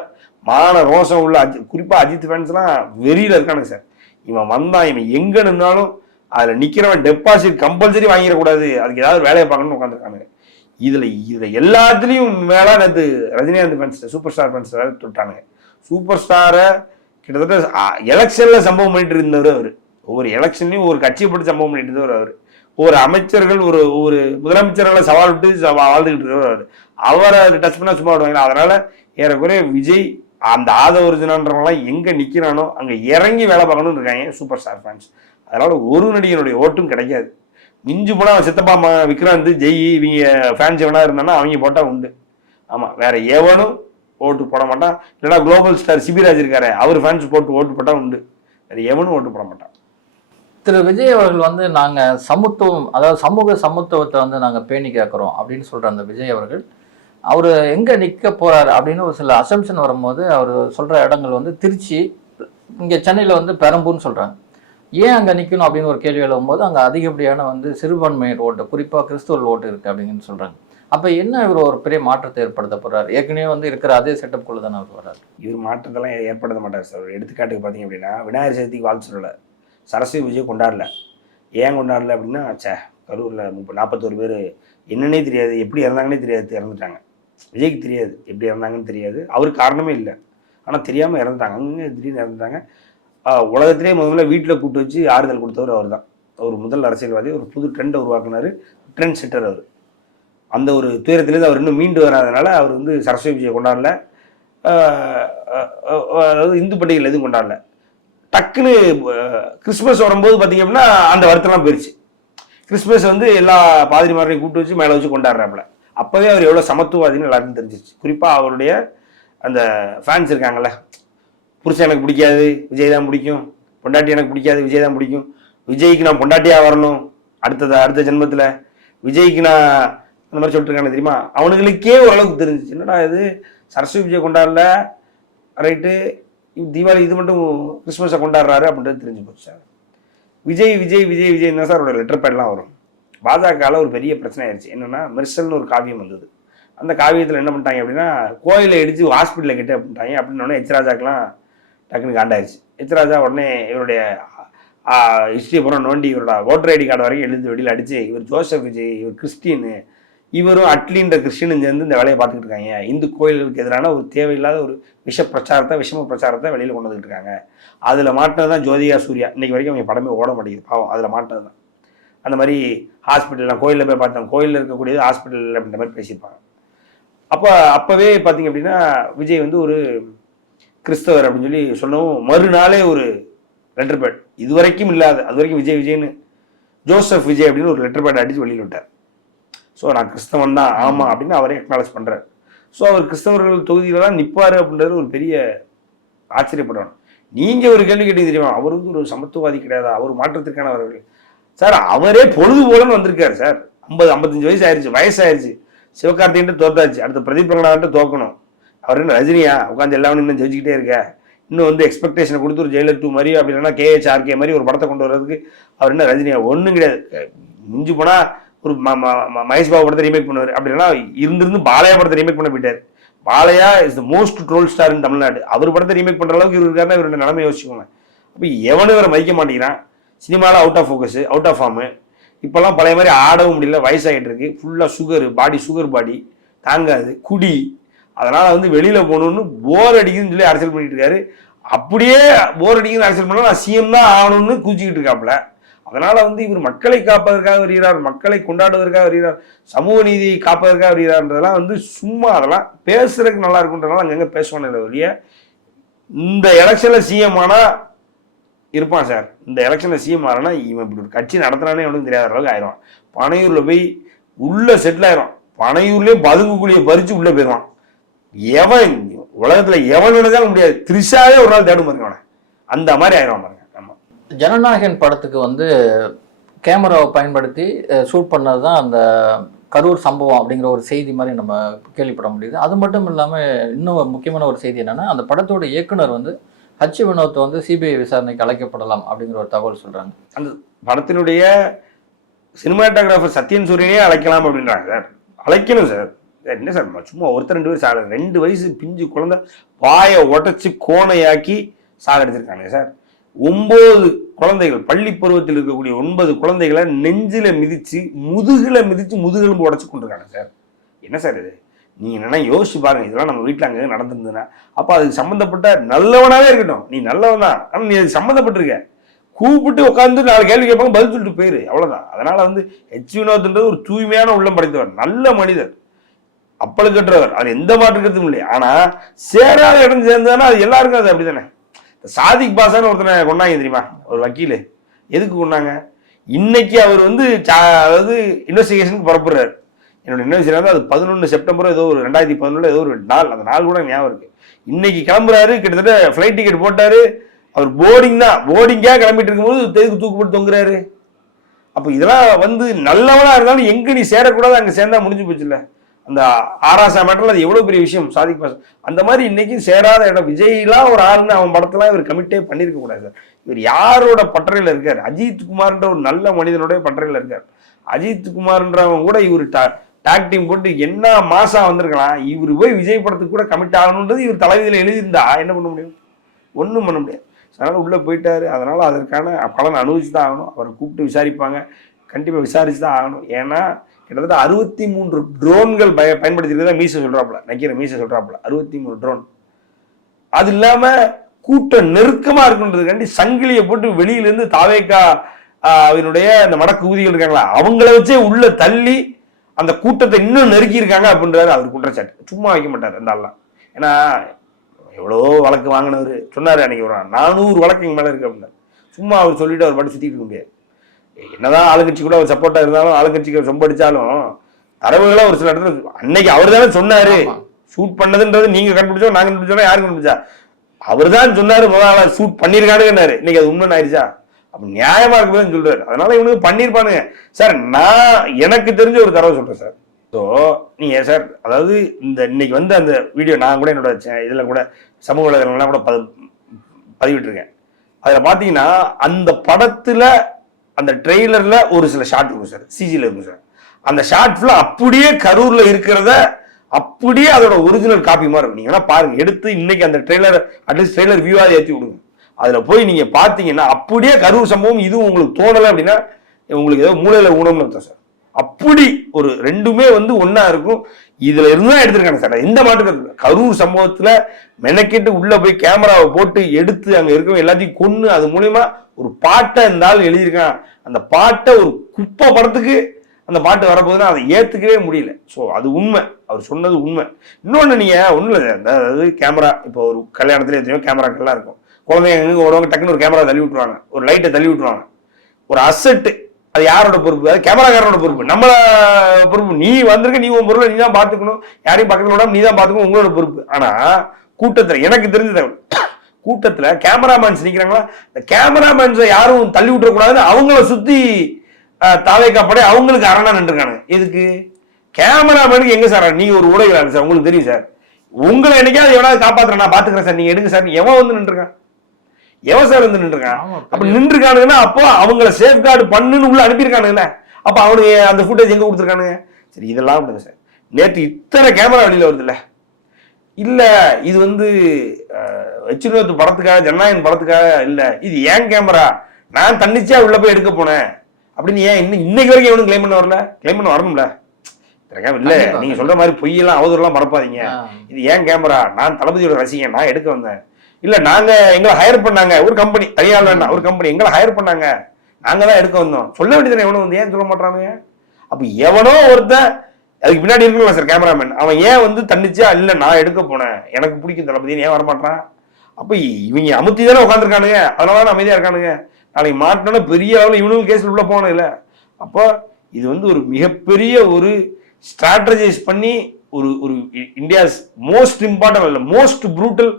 மான ரோசம் உள்ள குறிப்பா அஜித் ஃபேன்ஸ் எல்லாம் வெறியில இருக்கானுங்க சார். இவன் வந்தான், இவன் எங்க நின்னாலும் அதுல நிக்கிறவன் டெபாசிட் கம்பல்சரி வாங்கிடக்கூடாது, அதுக்கு ஏதாவது வேலையை பார்க்கணும்னு உட்காந்துருக்கானுங்க. இதுல எல்லாத்துலயும் மேல நேற்று Rajinikanth fans, super star fans வேற தொட்டானுங்க. சூப்பர் ஸ்டாரை கிட்டத்தட்ட எலெக்ஷன்ல சம்பவம் பண்ணிட்டு இருந்தவர் அவரு. ஒவ்வொரு எலெக்ஷன்லயும் ஒரு கட்சியை போட்டு சம்பவம் பண்ணிட்டு இருந்தவர் அவரு. ஒரு அமைச்சர்கள் ஒரு முதலமைச்சர்களை சவால் விட்டு வாழ்ந்துகிட்டு இருக்கிறவர் அவரை டச் பண்ணா சும்மா விடுவாங்களா? அதனால ஏறக்குறைய விஜய் அந்த ஆதவர்ஜனான்றவங்களாம் எங்க நிக்கிறானோ அங்க இறங்கி வேலை பார்க்கணும்னு இருக்காங்க சூப்பர் ஸ்டார் ஃபேன்ஸ். அதனால ஒரு நடிகனுடைய ஓட்டும் கிடைக்காது. மிஞ்சு போனா சித்தப்பா விக்ராந்த் ஜெய் இவங்க ஃபேன்ஸ் எவனா இருந்தானா அவங்க போட்டா உண்டு. ஆமா, வேற எவனும் ஓட்டு போட மாட்டான். இல்லைன்னா குளோபல் ஸ்டார் சிபிராஜ் இருக்காரு, அவர் ஃபேன்ஸ் போட்டு ஓட்டு போட்டா உண்டு. வேற எவனும் ஓட்டு போட மாட்டான். திரு விஜய் அவர்கள் வந்து நாங்கள் சமத்துவம், அதாவது சமூக சமத்துவத்தை வந்து நாங்கள் பேணி கேட்குறோம் அப்படின்னு சொல்கிற அந்த விஜய் அவர்கள் அவர் எங்கே நிற்க போகிறார் அப்படின்னு ஒரு சில அசம்ஷன் வரும்போது அவர் சொல்கிற இடங்கள் வந்து திருச்சி, இங்கே சென்னையில் வந்து பெரம்பூர்னு சொல்கிறாங்க. ஏன் அங்கே நிற்கணும் அப்படின்னு ஒரு கேள்வி எழும்போது அங்கே அதிகப்படியான வந்து சிறுபான்மையர் ஓட்டு, குறிப்பாக கிறிஸ்துவர் ஓட்டு இருக்குது அப்படின்னு சொல்கிறாங்க. அப்போ என்ன இவர் ஒரு பெரிய மாற்றத்தை ஏற்படுத்த போகிறார்? ஏற்கனவே வந்து இருக்கிற அதே செட்டப்குள்ளே தானே அவர் வர்றார். இவர் மாற்றத்தெல்லாம் ஏற்படுத்த மாட்டார் சார். எடுத்துக்காட்டுக்கு பார்த்தீங்க அப்படின்னா விநாயகர் சதுர்த்திக்கு வாழ்த்து சொல்லலை, சரஸ்வதி பூஜை கொண்டாடல. ஏன் கொண்டாடல அப்படின்னா, கரூரில் 41 பேர் என்னன்னே தெரியாது, எப்படி இறந்தாங்கன்னே தெரியாது, இறந்துட்டாங்க. விஜய்க்கு தெரியாது எப்படி இறந்தாங்கன்னு தெரியாது, அவருக்கு காரணமே இல்லை, ஆனால் தெரியாமல் இறந்துட்டாங்க. அங்கே திடீர்னு இறந்துட்டாங்க. உலகத்திலே முதல்ல வீட்டில் கூப்பிட்டு வச்சு ஆறுதல் கொடுத்தவர் அவர் தான். ஒரு முதல் அரசியல்வாதி, ஒரு புது ட்ரெண்டை உருவாக்குனார், ட்ரெண்ட் செட்டர் அவர். அந்த ஒரு துயரத்திலேருந்து அவர் இன்னும் மீண்டு வராதனால அவர் வந்து சரஸ்வதி பூஜையை கொண்டாடல, அதாவது இந்து பண்டிகைகள் எதுவும் கொண்டாடல. டக்குன்னு கிறிஸ்மஸ் வரும்போது பார்த்தீங்க அப்படின்னா அந்த வருத்தம்லாம் போயிடுச்சு. கிறிஸ்மஸ் வந்து எல்லா பாதிரிமாரையும் கூப்பிட்டு வச்சு மேலே வச்சு கொண்டாடுறாப்புல. அப்போவே அவர் எவ்வளோ சமத்துவவாதின்னு எல்லாருக்கும் தெரிஞ்சிச்சு. குறிப்பாக அவருடைய அந்த ஃபேன்ஸ் இருக்காங்கல்ல, புருஷன் எனக்கு பிடிக்காது விஜய் தான் பிடிக்கும், பொண்டாட்டி எனக்கு பிடிக்காது விஜய் தான் பிடிக்கும், விஜய்க்கு நான் பொண்டாட்டியாக வரணும் அடுத்த ஜென்மத்தில், விஜய்க்கு நான் அந்த மாதிரி சொல்லிட்டு இருக்காங்க தெரியுமா, அவனுங்களுக்கே ஓரளவுக்கு தெரிஞ்சிச்சு. என்னடா இது சரஸ்வதி பூஜை கொண்டாடல, ரைட்டு, தீபாவளி இது மட்டும் கிறிஸ்மஸை கொண்டாடுறாரு அப்படின்றது தெரிஞ்சு போச்சு சார். விஜய் விஜய் விஜய் விஜய் தான் சார் அவரோட லெட்டர் பேட்லாம் வரும். பாஜகவில் ஒரு பெரிய பிரச்சனை ஆயிடுச்சு. என்னென்னா மெர்சல்னு ஒரு காவியம் வந்தது. அந்த காவியத்தில் என்ன பண்ணிட்டாங்க அப்படின்னா, கோயிலை இடித்து ஹாஸ்பிட்டலில் கெட்டு அப்படின்ட்டாங்க. அப்படின்னோடனே எச்ராஜாக்கெலாம் டக்குன்னு காண்டாயிடுச்சு. எச்ராஜா உடனே இவருடைய ஹிஸ்ட்ரி பூரா நோண்டி இவரோட ஓட்டர் ஐடி கார்டு வரைக்கும் எழுதி வெளியில் அடித்து, இவர் ஜோசப் விஜய், இவர் கிறிஸ்டின்னு, இவரும் அட்லின்ற கிறிஸ்டின் சேர்ந்து இந்த வேலையை பார்த்துக்கிட்டு இருக்காங்க. இந்து கோயிலுக்கு எதிரான ஒரு தேவையில்லாத ஒரு விஷம பிரச்சாரத்தை வெளியில் கொண்டு வந்துட்டு இருக்காங்க. அதில் மாட்டினது தான் ஜோதிகா சூர்யா. இன்னைக்கு வரைக்கும் அவங்க படமே ஓட மாட்டேங்குது, பாவம். அதில் மாட்டினது தான். அந்த மாதிரி ஹாஸ்பிட்டல், நான் கோயிலில் போய் பார்த்தேன், கோயிலில் இருக்கக்கூடியது ஹாஸ்பிட்டல் அப்படின்ற மாதிரி பேசியிருப்பாங்க. அப்போவே பார்த்தீங்க அப்படின்னா விஜய் வந்து ஒரு கிறிஸ்தவர் அப்படின்னு சொல்லி சொன்னவும் மறுநாளே ஒரு லெட்டர் பேட், இது வரைக்கும் இல்லாத, அது வரைக்கும் விஜய்னு ஜோசப் விஜய் அப்படின்னு ஒரு லெட்டர் பேட் அடித்து வெளியில் விட்டார். ஸோ நான் கிறிஸ்தவன் தான், ஆமாம் அப்படின்னு அவரே அக்னாலேஜ் பண்ணுறாரு. ஸோ அவர் கிறிஸ்தவர்கள் தொகுதியில் தான் நிற்பார் அப்படின்றது ஒரு பெரிய ஆச்சரியப்படுவாங்க. நீங்கள் ஒரு கேள்வி கேட்டீங்க தெரியுமா, அவர் வந்து ஒரு சமத்துவவாதி கிடையாதா, அவர் மாற்றத்திற்கானவர்கள் சார். அவரே பொழுது போலன்னு வந்திருக்காரு சார். 50-55 வயசாயிருச்சு. சிவகார்த்திகிட்ட தோத்தாச்சு, அடுத்த பிரதீப் ரங்கநாதன்ட்டு தோக்கணும். அவர் என்ன ரஜினியா உட்காந்து எல்லாமே இன்னும் ஜெயிச்சுக்கிட்டே இருக்க, இன்னும் வந்து எக்ஸ்பெக்டேஷனை கொடுத்து ஒரு ஜெயிலர் 2 மாதிரி அப்படி இல்லைன்னா KHRK மாதிரி ஒரு படத்தை கொண்டு வர்றதுக்கு அவர் என்ன ரஜினியா? ஒன்றும் கிடையாது. மிஞ்சி போனால் ஒரு மகேஷ் பாபு படத்தை ரீமேக் பண்ணுவார், அப்படின்னா இருந்திருந்து பாலையா படத்தை ரீமேக் பண்ண போயிட்டார். Balayya is the most troll star in Tamil Nadu. அவர் படத்தை ரீமேக் பண்ணுற அளவுக்கு இவர் இருக்காருன்னா இவரோட நிலைமை யோசிச்சுக்கோங்க. அப்போ எவனும் இவரை மதிக்க மாட்டேங்கிறான். சினிமாவில் out of focus, out of form. இப்போல்லாம் பழைய மாதிரி ஆடவும் முடியல, வயசாகிட்டு இருக்கு, ஃபுல்லாக சுகர் பாடி தாங்காது, குடி. அதனால் வந்து வெளியில் போகணுன்னு போர் அடிக்குதுன்னு சொல்லி அரசியல் பண்ணிட்டு இருக்காரு. அப்படியே போர் அடிக்குதுன்னு அரசியல் பண்ணால் நான் சிஎம் தான் ஆகணும்னு கூச்சிக்கிட்டு இருக்காப்புல. அதனால வந்து இவர் மக்களை காப்பதற்காக வருகிறார், மக்களை கொண்டாடுவதற்காக வருகிறார், சமூக நீதியை காப்பதற்காக வருகிறார்ன்றதெல்லாம் வந்து சும்மா, அதெல்லாம் பேசுறதுக்கு நல்லா இருக்குன்றதுனால அங்கங்கே பேசுவானே ஒழிய இந்த எலெக்ஷன்ல சிஎம் ஆனா இருப்பான் சார். இந்த எலெக்ஷன்ல சிஎம் ஆனா இவன் இப்படி ஒரு கட்சி நடத்துறானே அவனுக்கு தெரியாத அளவுக்கு ஆயிரும். பனையூர்ல போய் உள்ள செட்டில் ஆயிரும். பனையூர்லயே பதுங்குக்குழியை பறிச்சு உள்ள போயிடுவான். எவன் உலகத்துல எவன் நினைச்சாலும் முடியாது. திரிஷாவே ஒரு நாள் தேடும் பாருங்க அவனை. அந்த மாதிரி ஆயிரும் பாருங்க. ஆமா, ஜனநாயகன் படத்துக்கு வந்து கேமராவை பயன்படுத்தி ஷூட் பண்ணது தான் அந்த கரூர் சம்பவம் அப்படிங்கிற ஒரு செய்தி மாதிரி நம்ம கேள்விப்பட முடியுது. அது மட்டும் இல்லாமல் இன்னும் ஒரு முக்கியமான ஒரு செய்தி என்னன்னா, அந்த படத்தோட இயக்குனர் வந்து ஹச் வினோத் வந்து சிபிஐ விசாரணைக்கு அழைக்கப்படலாம் அப்படிங்கிற ஒரு தகவல் சொல்றாங்க. அந்த படத்தினுடைய சினிமாட்டோகிராஃபர் சத்யன் சூரியனே அழைக்கலாம் அப்படின்றாங்க சார். அழைக்கணும் சார். என்ன சார் சும்மா ஒருத்தர் 2 பேர் சாக 2 வயசு பிஞ்சு குழந்தை வாயை உடச்சி கோணையாக்கி சாகடிச்சிருக்காங்க சார். 9 குழந்தைகள் பள்ளி பருவத்தில் இருக்கக்கூடிய 9 குழந்தைகளை நெஞ்சில மிதிச்சு முதுகெலும்பு உடச்சு கொண்டிருக்காங்க சார். என்ன சார் இது? நீங்க என்னன்னா யோசிச்சு பாருங்க. இதெல்லாம் நம்ம வீட்டில் அங்கே நடந்திருந்ததுன்னா அப்ப அதுக்கு சம்மந்தப்பட்ட நல்லவனாவே இருக்கட்டும், நீ நல்லவன் தான், ஆனால் நீ அதுக்கு சம்மந்தப்பட்டிருக்க, கூப்பிட்டு உட்காந்து 4 கேள்வி கேட்பாங்க, பதில் சொல்லிட்டு போயிரு, அவ்வளவுதான். அதனால வந்து ஹெச் வினோத்ன்றது ஒரு தூய்மையான உள்ளம் படைத்தவர், நல்ல மனிதர், அப்பழுக்கற்றவர், அது எந்த மாற்றுக்கிறதும் இல்லை. ஆனா சேராத இடம் சேர்ந்ததுன்னா அது எல்லாருக்கும் அது அப்படித்தானே. சாதிக் பாசான்னு ஒருத்தனை கொண்டாங்க தெரியுமா, ஒரு வக்கீல். எதுக்கு கொண்டாங்க? இன்னைக்கு அவர் வந்து அதாவது இன்வெஸ்டிகேஷனுக்கு புறப்படுறாரு. என்னோட இன்வெஸ்டிகேஷன் அது 11 செப்டம்பர் ஏதோ ஒரு 2011 ஏதோ ஒரு நாள், அந்த நாள் கூட ஞாபகம் இருக்கு. இன்னைக்கு கிளம்புறாரு, கிட்டத்தட்ட ஃபிளைட் டிக்கெட் போட்டாரு, அவர் போர்டிங்கா கிளம்பிட்டு இருக்கும்போது தேதுக்கு தூக்குப்பட்டு தொங்குறாரு. அப்ப இதெல்லாம் வந்து நல்லவனா இருந்தாலும் எங்க நீ சேரக்கூடாது, அங்க சேர்ந்தா முடிஞ்சு போச்சு இல்ல. அந்த ஆராசா மேட்டர்ல அது எவ்வளவு பெரிய விஷயம். சாதிக் பாஸ் அந்த மாதிரி இன்னைக்கு சேராத இடம். விஜய்லாம் ஒரு ஆளுன்னு அவன் படத்தெல்லாம் இவர் கமிட்டே பண்ணிருக்க கூடாது சார். இவர் யாரோட பட்டறையில இருக்காரு? அஜித் குமார்ன்ற ஒரு நல்ல மனிதனுடைய பட்டறையில இருக்காரு. அஜித் குமார்ன்றவன் கூட இவர் டாக் டீம் போட்டு என்ன மாசா வந்திருக்கலாம். இவர் போய் விஜய் படத்துக்கு கூட கமிட் ஆகணுன்றது இவர் தலைவிதியில் எழுதியிருந்தா என்ன பண்ண முடியும்? ஒன்றும் பண்ண முடியாது. அதனால உள்ள போயிட்டாரு. அதனால அதற்கான பலனை அனுபவிச்சு தான் ஆகணும். அவரை கூப்பிட்டு விசாரிப்பாங்க, கண்டிப்பாக விசாரிச்சு தான் ஆகணும். ஏன்னா கிட்டத்தட்ட 63 ட்ரோன்கள் பயன்படுத்திருக்கிறதா மீசை சொல்றாப்புல, நக்கீர மீசை சொல்றாப்புல. 63 ட்ரோன். அது இல்லாம கூட்டம் நெருக்கமா இருக்குன்றதுக்காண்டி சங்கிலியை போட்டு வெளியிலிருந்து தாவேக்கா அவனுடைய அந்த மடக்கு ஊதிகள் இருக்காங்களா அவங்கள வச்சே உள்ள தள்ளி அந்த கூட்டத்தை இன்னும் நெருக்கி இருக்காங்க அப்படின்றாரு அவர் குற்றச்சாட்டு. சும்மா வைக்க மாட்டார் அந்த ஆள்லாம். ஏன்னா எவ்வளோ வழக்கு வாங்கினவர் சொன்னாரு அன்னைக்கு, ஒரு 400 வழக்கு எங்க மேல இருக்கு அப்படின்னாரு. சும்மா அவர் சொல்லிட்டு அவர் பாட்டு சுத்திட்டு இருக்க முடியாது. என்னதான் ஆளுங்கட்சி கூட அவர் சப்போர்ட்டா இருந்தாலும், ஆளுங்கட்சிக்கு சொம்படிச்சாலும் தரவுகளை ஒரு சில இடத்துல அன்னைக்கு அவர் தானே சொன்னாரு. ஷூட் பண்ணதுன்றது நீங்க கண்டுபிடிச்சோம், நாங்க கண்டுபிடிச்சோம், யாரு கண்டுபிடிச்சா? அவர் தான் சொன்னாரு முதல்ல ஷூட் பண்ணிருக்கானுங்கன்னாரு. இன்னைக்கு அது உண்மை ஆயிடுச்சா? அப்ப நியாயமா இருக்குதுன்னு சொல்றாரு. அதனால இவனுக்கு பண்ணிருப்பானுங்க சார். நான் எனக்கு தெரிஞ்ச ஒரு தரவு சொல்றேன் சார். ஸோ நீங்க சார், அதாவது இந்த இன்னைக்கு வந்து அந்த வீடியோ நான் கூட என்னோட இதுல கூட சமூக வலைதளங்கள்லாம் கூட பதிவிட்டிருக்கேன். அதுல பாத்தீங்கன்னா அந்த படத்துல அந்த ட்ரெய்லர்ல ஒரு சில ஷாட் இருக்கும் சார், சிஜில இருக்கும் சார். அந்த ஷாட் ஃபுல்லா அப்படியே கரூர்ல இருக்கிறத அப்படியே அதோட ஒரிஜினல் காப்பி மாதிரி இருக்கும். நீங்க பாருங்க, எடுத்து இன்னைக்கு அந்த ட்ரெய்லர் அட்லீஸ்ட் ட்ரெய்லர் வியூவாக ஏற்றி விடுங்க. அதுல போய் நீங்க பாத்தீங்கன்னா அப்படியே கரூர் சம்பவம் இதுவும் உங்களுக்கு தோணலை அப்படின்னா உங்களுக்கு ஏதோ மூளையில ஊனம்னு அர்த்தம் சார். அப்படி ஒரு ரெண்டுமே வந்து ஒன்னா இருக்கும். இதுல இருந்துதான் எடுத்திருக்காங்க சார், எந்த மாற்றம். கரூர் சம்பவத்துல மெனக்கிட்டு உள்ள போய் கேமராவை போட்டு எடுத்து அங்க இருக்க எல்லாத்தையும் கொன்னு அது மூலியமா ஒரு பாட்டை இருந்தாலும் எழுதியிருக்கான். அந்த பாட்டை ஒரு குப்பை படத்துக்கு அந்த பாட்டு வரப்போகுதுன்னா அதை ஏத்துக்கவே முடியல. ஸோ அது உண்மை, அவர் சொன்னது உண்மை. இன்னொன்னு நீங்க ஒண்ணும் இல்லை, அதாவது கேமரா இப்போ ஒரு கல்யாணத்துல எத்தனையோ கேமராக்கள்லாம் இருக்கும். குழந்தைங்க எங்க ஓடுவாங்க, டக்குன்னு ஒரு கேமரா தள்ளி விட்டுருவாங்க, ஒரு லைட்டை தள்ளி விட்டுருவாங்க. ஒரு அசெட்டு அது யாரோட பொறுப்பு? அது கேமராக்காரனோட பொறுப்பு, நம்மள பொறுப்பு. நீ வந்திருக்க, நீ உன் பொருளை நீ தான் பாத்துக்கணும், யாரையும் பக்கத்துல விடாம நீ தான் பாத்துக்கணும், உங்களோட பொறுப்பு. ஆனா கூட்டத்துல எனக்கு தெரிஞ்ச கூட்டத்துல கேமராமேன்ஸ் நிக்கிறாங்களா, இந்த கேமராமேன்ஸை யாரும் தள்ளி விட்டுற கூடாதுன்னு அவங்கள சுத்தி தாவேக்காப்படை அவங்களுக்கு அரணா நின்றுருக்கானுங்க. எதுக்கு? கேமராமேனுக்கு எங்க சார் நீங்க ஒரு ஊடகவியலாளர் சார், உங்களுக்கு தெரியும் சார், உங்களை என்னைக்காவது எவனாவது காப்பாத்துறேன் நான் பாத்துக்கிறேன் சார், நீங்க எடுங்க சார், எவன் வந்து நின்றுருக்கான்? எவன் சார் வந்து நின்றுருக்கான்? அப்ப நின்றுருக்கானுங்கன்னா அப்போ அவங்கள சேஃப்கார்டு பண்ணுன்னு உள்ள அனுப்பியிருக்கானுங்களே, அப்ப அவனுக்கு அந்த ஃபுட்டேஜ் எங்க கொடுத்துருக்கானுங்க? சரி, இதெல்லாம் விடுங்க சார். நேற்று இத்தனை கேமரா வெளியில வருது இல்ல, இல்ல இது வந்து வச்சிருந்த படத்துக்காக, ஜனநாயகன் படத்துக்காக இல்ல, இது ஏன் கேமரா, நான் தன்னிச்சையா உள்ள போய் எடுக்க போனேன் அப்படின்னு ஏன் இன்னைக்கு வரைக்கும் எவனும் கிளைம் பண்ண வரல? கிளைம் பண்ண வரணும்ல. இல்ல நீங்க சொல்ற மாதிரி பொய்யெல்லாம் அவதூறுலாம் பரப்பாதீங்க. இது ஏன் கேமரா, நான் தளபதியோட ரசிகன், நான் எடுக்க வந்தேன். இல்ல நாங்க எங்களை ஹையர் பண்ணாங்க ஒரு கம்பெனி, தனியார் வேண்டாம் ஒரு கம்பெனி எங்களை ஹையர் பண்ணாங்க, நாங்க தான் எடுக்க வந்தோம். சொல்ல வேண்டியது எவனும் வந்து ஏன் சொல்ல மாட்டாங்க? அப்ப எவனோ ஒருத்தன் அதுக்கு பின்னாடி இருக்கலாம் சார் கேமராமேன், அவன் ஏன் வந்து தன்னிச்சா இல்ல நான் எடுக்க போனேன், எனக்கு பிடிக்கும் தளபதினு ஏன் வரமாட்டான்? அப்போ இவங்க அமுத்தி தானே உட்காந்துருக்கானுங்க, அதனால அமைதியாக இருக்கானுங்க. நாளைக்கு மாட்டினோன்னா பெரிய அளவில் இவனும் கேஸில் உள்ள போகணும் இல்லை. அப்போ இது வந்து ஒரு மிகப்பெரிய ஒரு ஸ்ட்ராட்டஜைஸ் பண்ணி ஒரு ஒரு இந்தியாஸ் மோஸ்ட் இம்பார்ட்டன்ட் இல்லை most brutal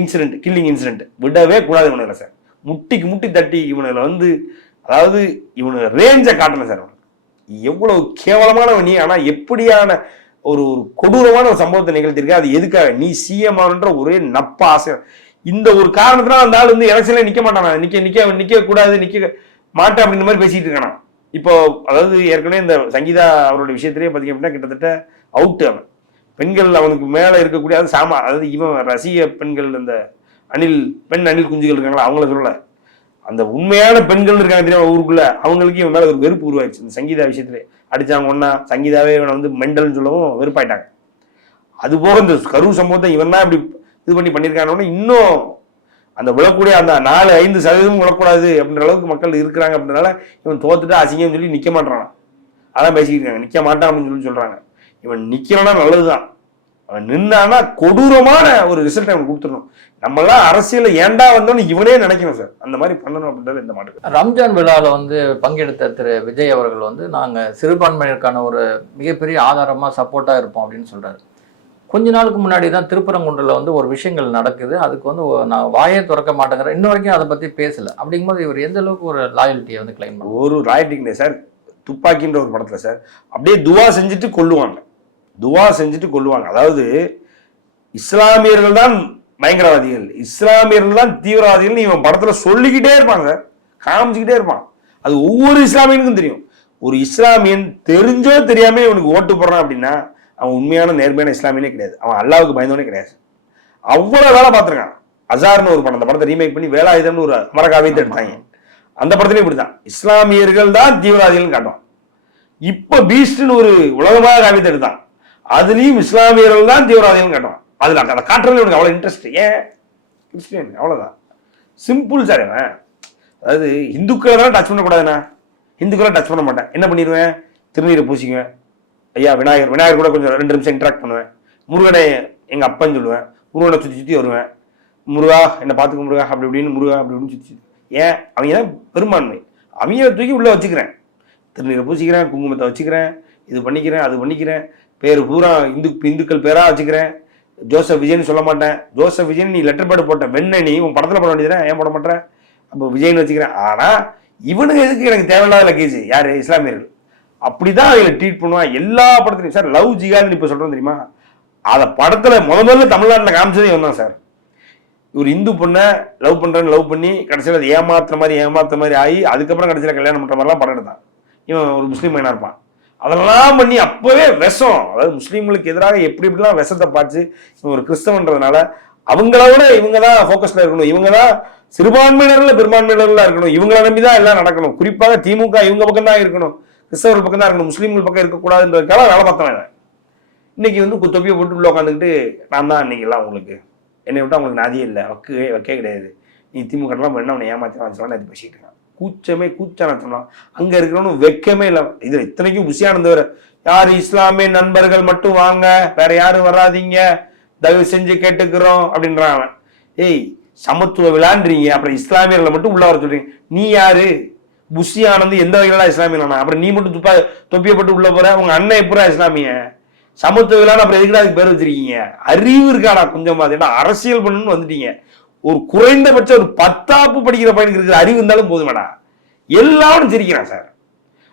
incident, killing incident விடவே கூடாது இவனில் சார். முட்டிக்கு முட்டி தட்டி இவனில் வந்து அதாவது இவனு ரேஞ்சை காட்டணும் சார். எவ்வளவு கேவலமானவன் நீ, ஆனால் எப்படியான ஒரு ஒரு கொடூரமான ஒரு சம்பவத்தை நிகழ்த்திருக்க. அது எதுக்காக நீ சிஎம் ஆகணுன்ற ஒரே நப்ப ஆசை. இந்த ஒரு காரணத்தினால அந்த ஆள் வந்து எலெக்ஷன்ல நிக்க மாட்டானா, நிக்க கூடாது, நிக்க மாட்டேன் அப்படின்ற மாதிரி பேசிட்டு இருக்கானா. இப்போ அதாவது ஏற்கனவே இந்த சங்கீதா அவருடைய விஷயத்திலேயே பார்த்தீங்க அப்படின்னா கிட்டத்தட்ட அவுட். அவன் பெண்கள் அவனுக்கு மேல இருக்கக்கூடிய அது சாமா, அதாவது இவன் ரசிக பெண்கள், அந்த பெண் அணில் குஞ்சுகள் இருக்காங்களா அவங்கள சொல்லல, அந்த உண்மையான பெண்கள் இருக்காங்க தெரியும் ஊருக்குள்ள, அவங்களுக்கு இவன் மேல ஒரு வெறுப்பு உருவாயிடுச்சு. இந்த சங்கீதா விஷயத்துல அடிச்சாங்க ஒன்னா, சங்கீதாவே இவனை வந்து மெண்டல்னு சொல்லவும் வெறுப்பாயிட்டாங்க. அது போக இந்த கரூர் சம்பவத்தை இவன் தான் இப்படி இது பண்ணியிருக்காங்க. இன்னும் அந்த விழக்கூடிய அந்த 4-5% விழக்கூடாது அப்படின்ற அளவுக்கு மக்கள் இருக்கிறாங்க. அப்படின்றனால இவன் தோத்துட்டு அசிங்கம் சொல்லி நிக்க மாட்டான். அதான் பேசிக்கிட்டு இருக்காங்க, நிக்க மாட்டான் அப்படின்னு சொல்றாங்க. இவன் நிக்கலன்னா நல்லதுதான், அவன் நின்னானா கொடூரமான ஒரு ரிசல்ட் அவன் கொடுத்துடணும். நம்மளாம் அரசியல ஏண்டா வந்தோன்னு இவனே நினைக்கணும் சார். அந்த மாதிரி பண்ணணும் அப்படின்றது இந்த மாட்டு. ரம்ஜான் விழாவில் வந்து பங்கெடுத்த திரு விஜய் அவர்கள் வந்து நாங்கள் சிறுபான்மையினருக்கான ஒரு மிகப்பெரிய ஆதாரமாக சப்போர்ட்டாக இருப்போம் அப்படின்னு சொல்றாரு. கொஞ்ச நாளுக்கு முன்னாடி தான் திருப்பரங்குன்றில் வந்து ஒரு விஷயங்கள் நடக்குது, அதுக்கு வந்து நான் வாயே திறக்க மாட்டேங்கிறேன், இன்ன வரைக்கும் அதை பற்றி பேசலை. அப்படிங்கும்போது இவர் எந்த அளவுக்கு ஒரு லாயல்ட்டியை வந்து கிளைம் பண்ண? ஒரு லாயல்ட்டி சார். துப்பாக்கின்ற ஒரு படத்தில் சார் அப்படியே துவா செஞ்சுட்டு கொல்லுவாங்க, அதாவது இஸ்லாமியர்கள் தான் பயங்கரவாதிகள், இஸ்லாமியர்கள் தான் தீவிரவாதிகள் இவன் படத்துல சொல்லிக்கிட்டே இருப்பான் சார், காமிச்சுக்கிட்டே இருப்பான். அது ஒவ்வொரு இஸ்லாமியனுக்கும் தெரியும். ஒரு இஸ்லாமியன் தெரிஞ்சோ தெரியாம இவனுக்கு ஓட்டு போடுறான் அப்படின்னா அவன் உண்மையான நேர்மையான இஸ்லாமியனே கிடையாது, அவன் அல்லாவுக்கு பயந்தவனே கிடையாது. அவ்வளவு வேலை பார்த்துருக்கான். அசார்னு ஒரு படம், அந்த படத்தை ரீமேக் பண்ணி வேலாயுதம்னு ஒரு அமரகாவியத்தை எடுத்தாங்க. அந்த படத்துலயும் இப்படிதான் இஸ்லாமியர்கள் தான் தீவிரவாதிகள் காட்டுவான். இப்ப பீஸ்ட்னு ஒரு உலகமாக காவியத்தை எடுத்தான், அதுலயும் இஸ்லாமியர்கள் தான் தீவிரவாதிகள் காட்டுவான். அதுல அதை காட்டுறது எனக்கு அவ்வளவு இன்ட்ரெஸ்ட். ஏன் கிறிஸ்டியன் அவ்வளவுதான் சிம்பிள் சார். அதாவது இந்துக்களை தான் டச் பண்ணக்கூடாதுண்ணா, இந்துக்களை டச் பண்ண மாட்டேன். என்ன பண்ணிடுவேன், திருநீரை பூசிக்குவேன். ஐயா விநாயகர் கூட கொஞ்சம் 2 நிமிஷம் இன்ட்ராக்ட் பண்ணுவேன். முருகனை எங்க அப்பன்னு சொல்லுவேன். முருகனை சுற்றி வருவேன். முருகா என்னை பார்த்துக்க முருகா அப்படி இப்படின்னு, முருகா அப்படி இப்படின்னு சுற்றி. ஏன் அவங்க தான் பெரும்பான்மை, அவங்க தூக்கி உள்ள வச்சுக்கிறேன். திருநீரை பூசிக்கிறேன், குங்குமத்தை வச்சுக்கிறேன், இது பண்ணிக்கிறேன், அது பண்ணிக்கிறேன். பேர் பூரா இந்துக்கள் பேரா வச்சுக்கிறேன். ஜோசப் விஜய்னு சொல்ல மாட்டேன். ஜோசப் விஜய் நீ லெட்டர் பேட் போட்ட வெண்ண நீ உன் படத்துல போட வேண்டியதுனா ஏன் போட மாட்டேன்? அப்போ விஜய்னு வச்சுக்கிறேன். ஆனா இவனுக்கு எதுக்கு எனக்கு தேவையில்லாத லக்கேஜ்? யாரு? இஸ்லாமியர்கள். அப்படிதான் அவங்களை ட்ரீட் பண்ணுவான் எல்லா படத்துலையும் சார். லவ் ஜிகாதுன்னு இப்ப சொல்றோம் தெரியுமா, அத படத்துல முதல்ல தமிழ்நாட்டில் காமிச்சதே இவன் தான் சார். இவர் இந்து பொண்ணை லவ் பண்றேன்னு லவ் பண்ணி கடைசியில் அது ஏமாத்துற மாதிரி ஆகி அதுக்கப்புறம் கடைசியில் கல்யாணம் பண்ற மாதிரிலாம் படம் எடுத்தான். இவன் ஒரு முஸ்லீம் பையனா இருப்பான். அதெல்லாம் பண்ணி அப்பவே விஷம், அதாவது முஸ்லீம்களுக்கு எதிராக எப்படி எப்படிலாம் விஷத்தை பார்த்து இவன் ஒரு கிறிஸ்தவன்றதுனால அவங்கள விட இவங்க தான் ஃபோக்கஸ்ல இருக்கணும், இவங்க தான் சிறுபான்மையினர்ல பெரும்பான்மையினர்களா இருக்கணும், இவங்களை நம்பிதான் எல்லாம் நடக்கணும். குறிப்பாக திமுக இவங்க பக்கம் தான் இருக்கணும், கிறிஸ்தவர்கள் பக்கம் தான் இருக்கணும், முஸ்லீம்கள் பக்கம் இருக்கக்கூடாதுன்றதுக்காக வேலை பார்த்தவன். இன்னைக்கு வந்து தொப்பியை போட்டு உள்ள உட்காந்துக்கிட்டு நான் தான் இன்னைக்கு எல்லாம் உங்களுக்கு என்னை விட்டு அவங்களுக்கு நாதியே இல்லை, வைக்கே கிடையாது, நீ திமுகலாம் பண்ண அவனை ஏமாத்தான் சொல்லலாம் இது பேசிட்டு இருக்கான். கூச்சான சொன்னான். அங்க இருக்கிறவனு வெக்கமே இல்லை. இதுல இத்தனைக்கும் புசியானந்தவர் யாரு, இஸ்லாமிய நண்பர்கள் மட்டும் வாங்க, வேற யாரும் வராதிங்க, தயவு செஞ்சு கேட்டுக்கிறோம் அப்படின்றான் அவன். ஏய் சமத்துவ விழான்றீங்க, அப்புறம் இஸ்லாமியர்களை மட்டும் உள்ள வர சொல்றீங்க. நீ யாரு? புஷி ஆனந்த் எந்த வகையிலாம் இஸ்லாமியனா? அப்புறம் நீ மட்டும் தொப்பியப்பட்டு உள்ள போற, உங்க அண்ணன் எப்படா இஸ்லாமிய? சமத்துவ விழான்னு அப்புறம் எதுக்குடா அதுக்கு பேர் வச்சிருக்கீங்க? அறிவு இருக்காடா கொஞ்சம் பாத்தீங்கன்னா? அரசியல் பண்ணணும்னு வந்துட்டீங்க. ஒரு குறைந்தபட்சம் ஒரு 10ஆப்பு படிக்கிற பையனுக்கு இருக்கிற அறிவு இருந்தாலும் போதுமாடா, எல்லாரும் சிரிக்கிறான் சார்.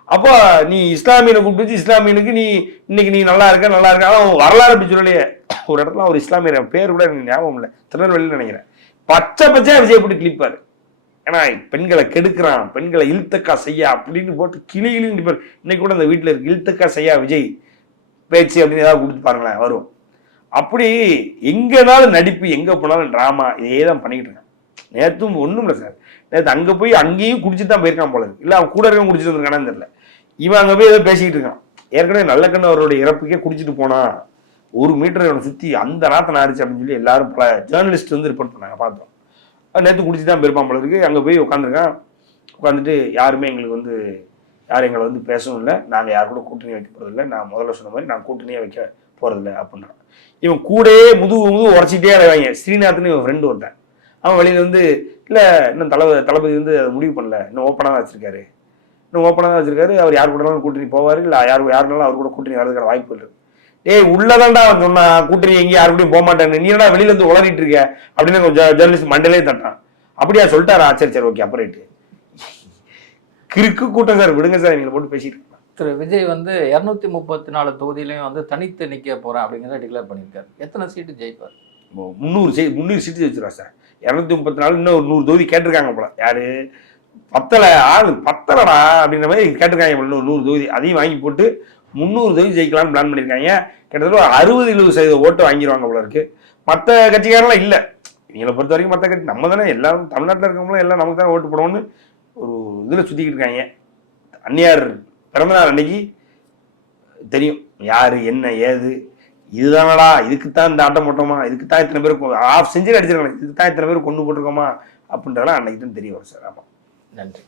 அப்போ நீ இஸ்லாமியனை கூப்பிட்டு இஸ்லாமியனுக்கு நீ இன்னைக்கு நீ நல்லா இருக்க ஆனா வரலாறு அப்படி சொல்லலையே. ஒரு இடத்துல ஒரு இஸ்லாமியர் பேர் கூட எனக்கு ஞாபகம் இல்லை, திருநெல்வேலின்னு நினைக்கிறேன், பச்சையா விஜய் போட்டு கிளிப்பாரு. ஏன்னா பெண்களை கெடுக்கிறான், பெண்களை இழுத்தக்கா செய்யா அப்படின்னு போட்டு கிளி நிற்பாரு. இன்னைக்கு கூட அந்த வீட்டுல இருக்கு இழுத்தக்கா செய்யா விஜய் பேச்சு அப்படின்னு ஏதாவது கொடுத்து பாருங்களேன் வரும். அப்படி எங்கனாலும் நடிப்பு, எங்க போனாலும் டிராமா, இதே தான் பண்ணிக்கிட்டு இருக்கான். நேற்றும் ஒண்ணும் இல்லை சார், நேற்று அங்க போய் அங்கேயும் குடிச்சுட்டு தான் போயிருக்கான் போல இருக்கு, இல்ல அவன் கூட இருக்க குடிச்சிட்டு வந்திருக்கானு தெரியல. இவன் அங்க போய் ஏதோ பேசிக்கிட்டு இருக்கான். ஏற்கனவே நல்லக்கண்ணு அவருடைய இறப்புக்கே குடிச்சிட்டு போனா 1 மீட்டர் அவனை சுத்தி அந்த நாத்த நாரிச்சு அப்படின்னு சொல்லி எல்லாரும் பல ஜேர்னலிஸ்ட் வந்து ரிப்போர்ட் பண்ணாங்க, பார்த்தோம். நேற்று குடிச்சு தான் போயிருப்பான் போல இருக்கு. அங்க போய் உட்காந்துருக்கான். உட்காந்துட்டு யாருமே எங்களுக்கு வந்து யாரும் எங்களை வந்து பேசவும் இல்லை, நாங்கள் யாரு கூட கூட்டணி வைக்க போறதில்லை, நான் முதல்ல சொன்ன மாதிரி நான் கூட்டணியே வைக்க போறதில்லை அப்படின்றான். இவன் கூடயே முதுகு உரைச்சிட்டே அடைவாங்க. ஸ்ரீநாத்னு இவன் ஃப்ரெண்டு ஒருத்தன், அவன் வெளியில் வந்து இல்லை இன்னும் தளபதி வந்து அதை முடிவு பண்ணல, இன்னும் ஓப்பனாக தான் வச்சுருக்காரு, அவர் யார் கூடனாலும் கூட்டணி போவார், இல்லை யாருனாலும் அவர் கூட கூட்டணி வரதுக்கான வாய்ப்பு இல்லை. டேய் உள்ளதாண்டா அவன் சொன்னா கூட்டணி எங்கேயும் யாரு கூடயும் போக மாட்டேன்னு, நீ என்னடா வெளியில இருந்து உளறிட்டு இருக்க அப்படின்னு ஜேர்னலிஸ்ட் மண்டலே தட்டான். அப்படியா சொல்லிட்டாரா, சரி ஓகே அப்புறம் கிறுக்கு கூட்டம் சார், விடுங்க சார் நீங்க போட்டு பேசிட்டு இருக்கலாம். திரு விஜய் வந்து 234 தொகுதியிலையும் வந்து தனித்து நிற்க போறேன் அப்படிங்கிறத டிக்ளேர் பண்ணியிருக்காரு. எத்தனை சீட்டு ஜெயிப்பார்? 300 சீட்டு ஜெயிச்சிருவா சார். 234 இன்னும் ஒரு 100 தொகுதி கேட்டிருக்காங்க போல. யாரு பத்தலடா அப்படின்ற மாதிரி கேட்டிருக்காங்க போல, இன்னும் 100 தொகுதி அதையும் வாங்கி போட்டு 300 தொகுதி ஜெயிக்கலாம்னு பிளான் பண்ணியிருக்காங்க. கிட்டத்தட்ட 60-70% ஓட்டு வாங்கிடுவாங்க போல இருக்கு. மற்ற கட்சிக்காரெல்லாம் இல்லை, இவங்களை பொறுத்த வரைக்கும் மற்ற கட்சி நம்ம தானே, எல்லாரும் தமிழ்நாட்டில் இருக்கவங்களும் எல்லாம் நமக்கு தானே ஓட்டு போடணும்னு ஒரு இதில் சுற்றிக்கிட்டு இருக்காங்க. அந்நியார் பிறந்தநாள் அன்னைக்கு தெரியும் யாரு என்ன ஏது, இதுதானடா இதுக்குத்தான் இந்த ஆட்டம் போட்டோமா, இதுக்குத்தான் இத்தனை பேர் ஆஃப் செஞ்சுரி அடிச்சிருக்காங்க, இதுக்குத்தான் இத்தனை பேர் கொண்டு போட்டிருக்கோமா அப்படின்றதெல்லாம் அன்னைக்கு தான் தெரிய வரும் சார். ஆமாம், நன்றி.